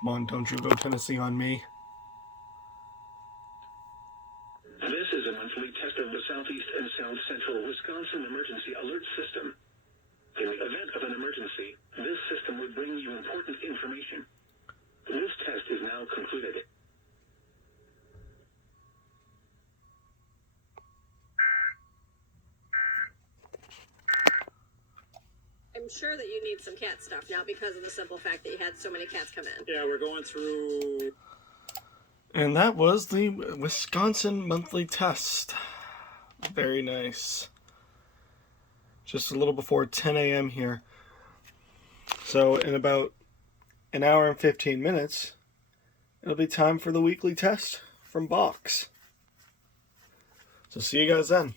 Come on, don't you go Tennessee on me. This is a monthly test of the Southeast and South Central Wisconsin Emergency Alert System. In the event of an emergency, this system would bring you important information. This test is now concluded. I'm sure that you need some cat stuff now because of the simple fact that you had so many cats come in. Yeah, we're going through... And that was the Wisconsin monthly test. Very nice. Just a little before 10 a.m. here. So in about an hour and 15 minutes, it'll be time for the weekly test from Box. So see you guys then.